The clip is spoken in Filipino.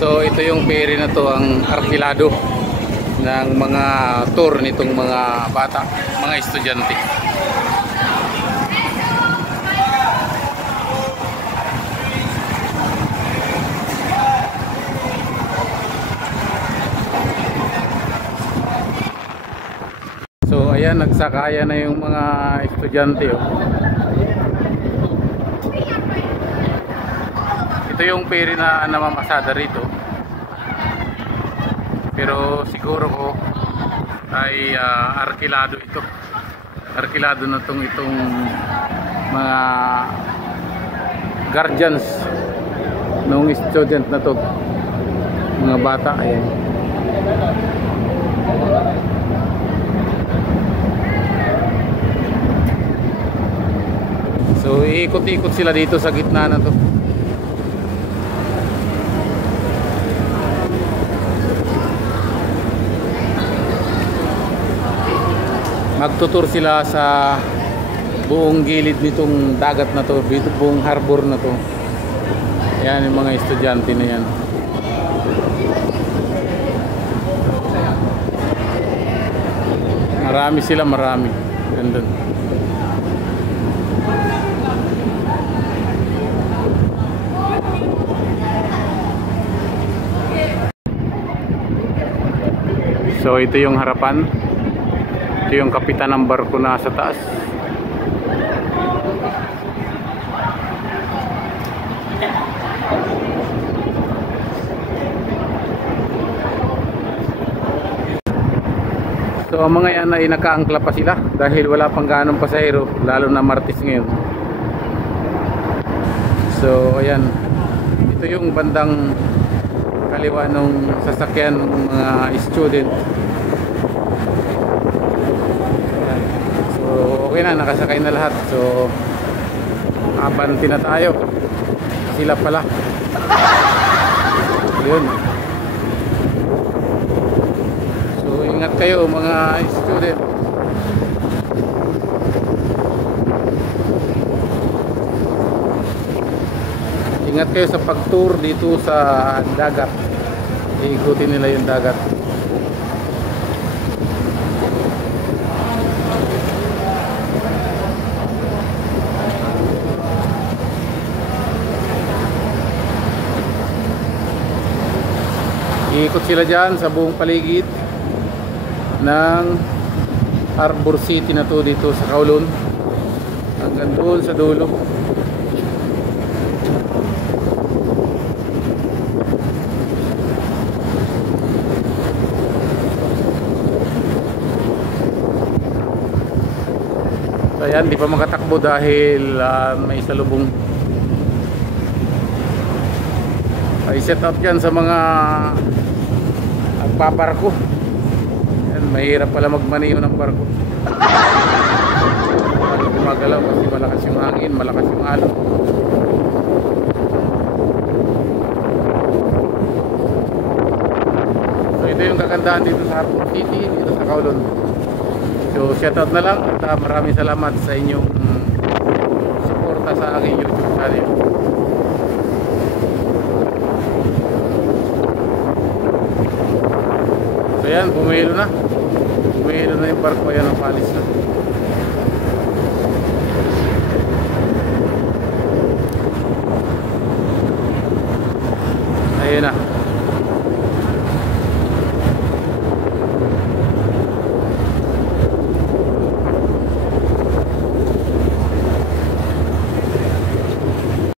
So ito yung ferry na to, ang arkilado ng mga tour nitong mga bata, mga estudyante. So ayan, nagsakaya na yung mga estudyante, oh. Ito yung ferry na namamasada rito. Pero siguro ko ay arkilado ito. Arkilado na itong mga guardians ng student na to. Mga bata, ayan. So iikot-ikot sila dito sa gitna na to. Magtutur sila sa buong gilid nitong dagat na to, buong harbor na to. Ayan yung mga estudyante na yan. Marami sila, marami. Ganda. So ito yung harapan. Ito yung kapitan ng barko na sa taas. So ang mga yan ay nakaangkla pa sila dahil wala pang ganong pasahero, lalo na Martes ngayon. So ayan, ito yung bandang kaliwa ng sasakyan ng mga student. Okay na, nakasakay na lahat. So abanti na tayo. Sila pala. Yun. So ingat kayo mga student. Ingat kayo sa pag-tour dito sa dagat. Iikutin nila yung dagat. Iikot sila dyan sa buong paligid ng Harbor City na to dito sa Kowloon hanggang doon sa dulo. So ayan, di pa makatakbo dahil may salubong. Ay set up dyan sa mga nagbabarko. Yan, mahirap pala magmaneho ng barko. Paano gumagalaw kasi malakas yung hangin, malakas yung alon. So ito yung kagandahan dito sa Harbor City, dito sa Kowloon. So shout out na lang at maraming salamat sa inyong suporta sa aking YouTube channel. Ayan, bumilo na. Bumilo na yung barko. Ayan, ang palis na. Ayan na.